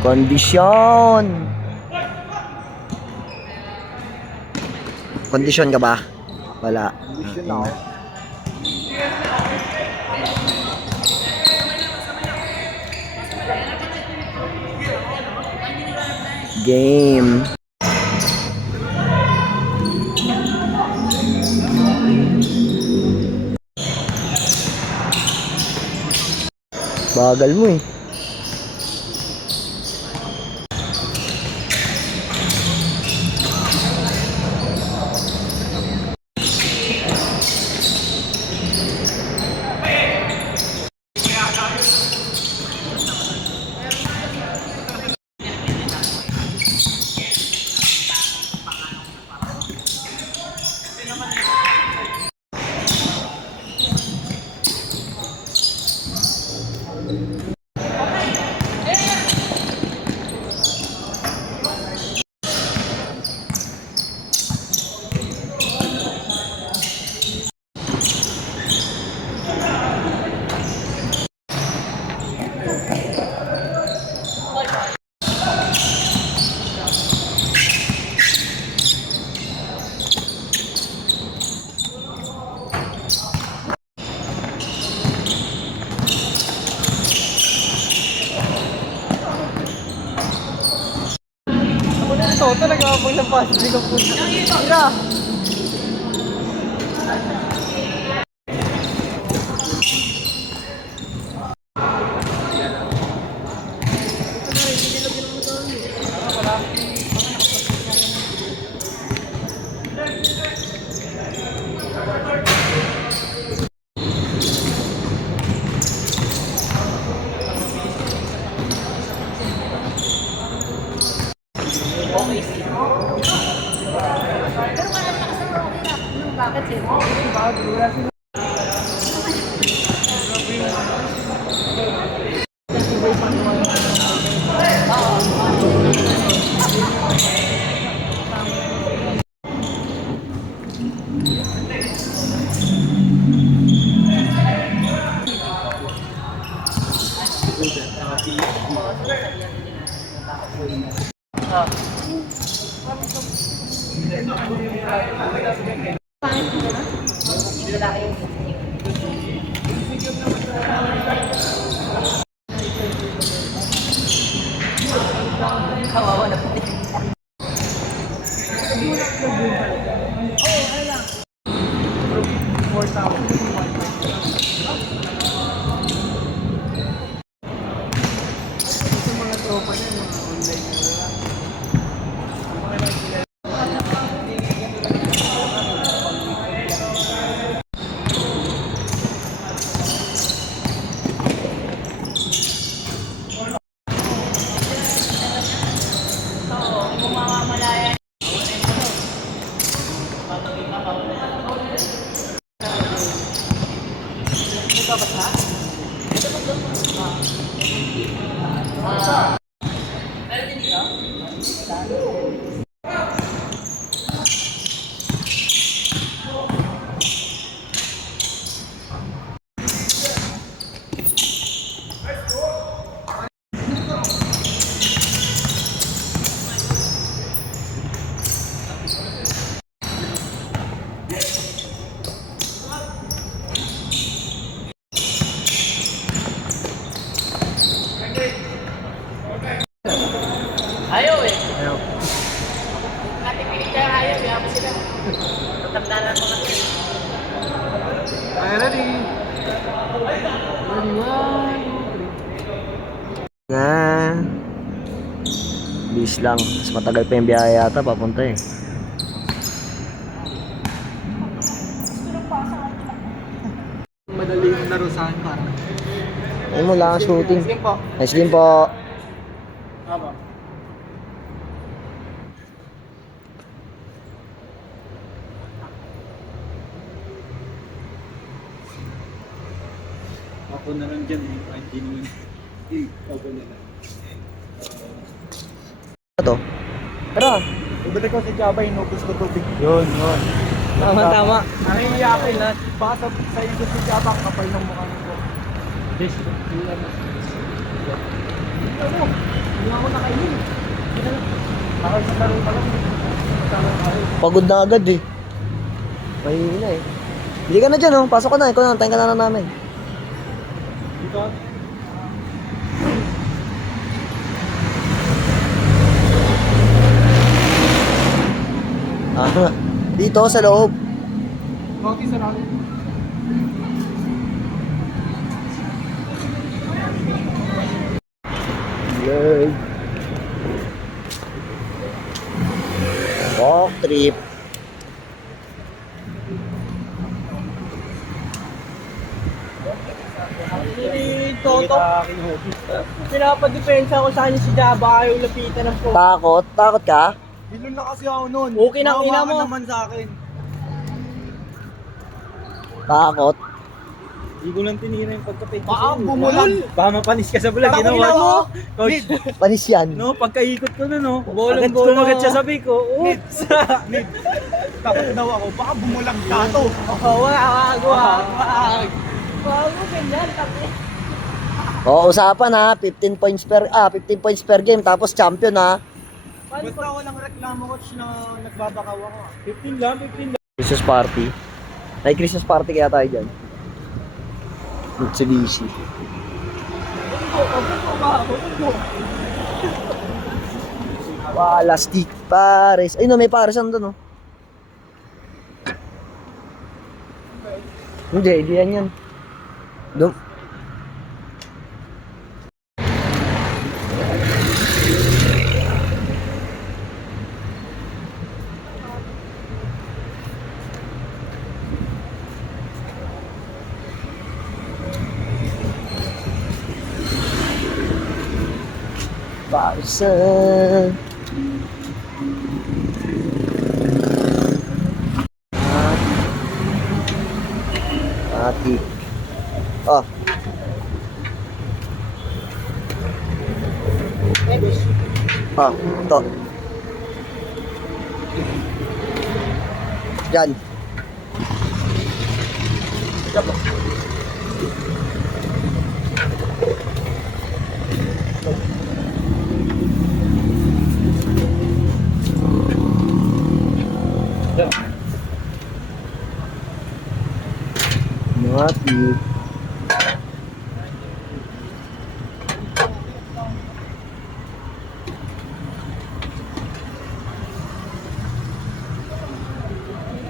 Kondisyon. Kondisyon ka ba? Wala. Kondisyon ako. Game. Bagal mo eh. Ito talaga pag napas, hindi ka puso. Tira! Ayaw eh. Ayaw. Natipilit tayo ayaw. Kaya mo sila. Tatagdanan ko kasi. Okay, ready? Ready, one, Nga. Bis lang. Mas matagal pa yung biyahe yata papunta eh. madali yung laro sa akin para. Ayun mo lang ang shooting. Sige po. Nice game po. Tama. Ako na lang dyan eh. Kahit di naman. Ako na lang. Ano to? Tara. Ibalik ko si Java, inubos ko tubig. Yun. Tama. Nahihiyakin na. Baka sa iyo si Java, kapal ng mukha nito. Ano? Hindi ako nakainin. Bakit sa laro pa lang? Pagod na agad eh. Mahina eh. Hindi ka na dyan oh. Pasok ka na. Ikaw na. Tayo ka na namin. Dito? Ah, dito sa loob. Bakit sarado? Yay. Walk trip. Toto, pinapadepensa ko sa kanya si Java, ayaw lapitan ng po. Takot? Takot ka? Bilon na kasi ako noon. Okay na, ina mo. naman sa akin. Takot? Hindi ko lang tinira yung pagka-fake. Baka bumulan. Baka mapanis ka sa vlog. Tangina mo. Coach, Panis yan. no, pagkaikot ko na, no. Bolong-bolong. Agad kumagat siya sabi ko, oops. Takot daw ako, baka bumulang ka to. Wag. Wag mo ganyan, tapi. Oo, usapan ha. 15 points per game. Tapos champion ha. Basta ako lang reklamo, coach, na nagbabakaw ako. 15 lang, 15 lang. Christmas party. May Christmas party kaya tayo dyan. Mitsubishi. Wala stick pares. Ay no, may pares ano no? Hindi yan. Dum. Barca. Ati. Oh. Ah, to. Yan. Mati.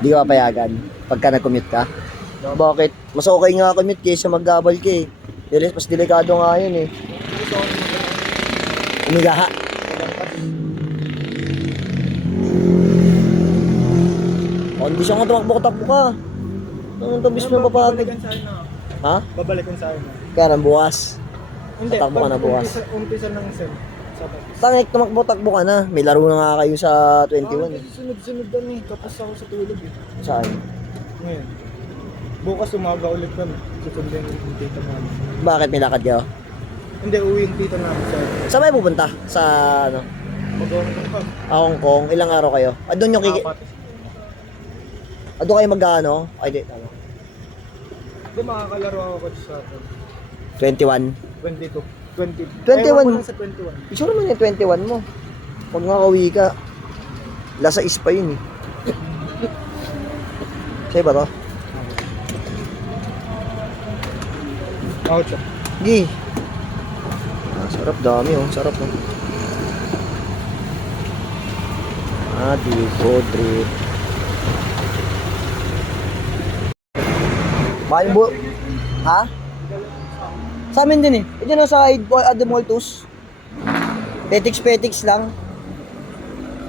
Di ka papayagan pagka nag-commute ka? Bakit? Mas okay nga commute kaysa mag-gabal ka eh. Mas delikado nga yun eh. Umigaha. Kondisyon ka tumakbo ka. Ang tabis mo papagod. Babalikan sa akin na. Ha? Babalikan sa akin na. Kaya nang bukas. Hindi, Tatakbo ka na bukas. Umpisa ng sem. Sa tapos. Tangik, tumakbo ka na. May laro na nga kayo sa 21 eh. Kasi sunod-sunod lang eh. Tapos ako sa tulog eh. Saan? Ngayon. Bukas umaga ulit kami. Susundin yung tita namin. Bakit may lakad kayo? Hindi, uwi yung tita namin sa Saan kayo pupunta? Sa ano? mag-awang ka pa. Hong Kong. Ilang araw kayo? Doon yung Apat. doon kayo mag-ano? Ay, di. Ano? Hindi, makakalaro ako coach sa 21. 22. 20. 21. Ewan ko lang sa 21. Isura naman yung 21 mo. Pag nakauwi ka, lasa is pa yun eh. Sa'yo ba to? Out siya. Gi. Sarap, dami oh. Sarap oh. Di food trip. Mahal bu... Ha? Sa amin din eh. Ito na sa Ademoltus. Petix lang.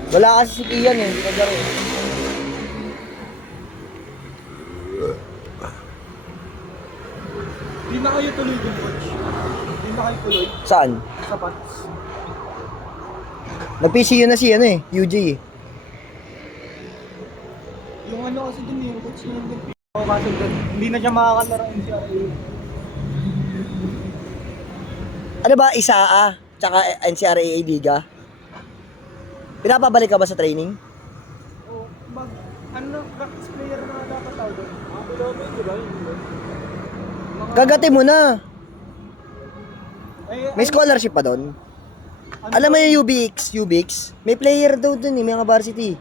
Wala kasi si Kian eh. Hindi naglaro eh. Hindi na kayo tuloy din coach. Hindi na kayo tuloy. Saan? Sa Pats. Nag-PCU na si ano eh. UJ eh. Yung ano kasi din yung coach niya din. Oo kasi din. Hindi na siya makakalaro yung NCRA. Ano ba? ISAA? Tsaka NCRAA Liga? Pinapabalik ka ba sa training? Oo. Ano, practice player na dapat tao doon. Mga kilometer, di ba? Gagati mo na. Ay, May scholarship pa doon? Alam mo yung Ubix? May player daw dun eh, mga varsity.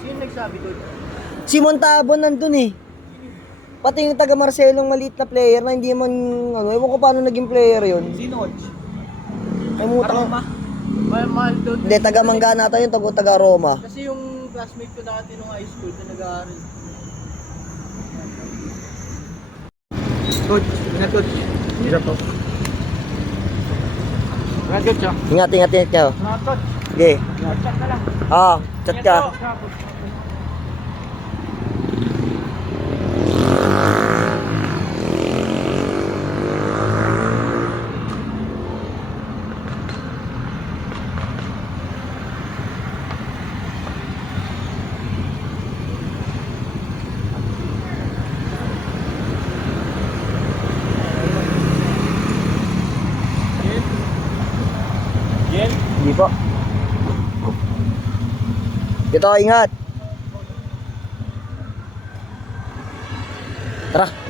Sino nagsabi doon? Si Montabon nandun eh. Pati yung taga Marcelong maliit na player na hindi man, ano, ewan ko paano naging player yun. Sino? Ay mutang. Mahal doon. Hindi, taga Mangga nata yun, taga Roma. Kasi yung classmate ko dati nung high school na nag-aaral. Coach, ingat coach. Hirap po. Ingat coach ah. Ingat kayo. Ingat coach. Sige. Chat na lang. Chat ka. Jen? Hindi po. Kita ingat. Tara.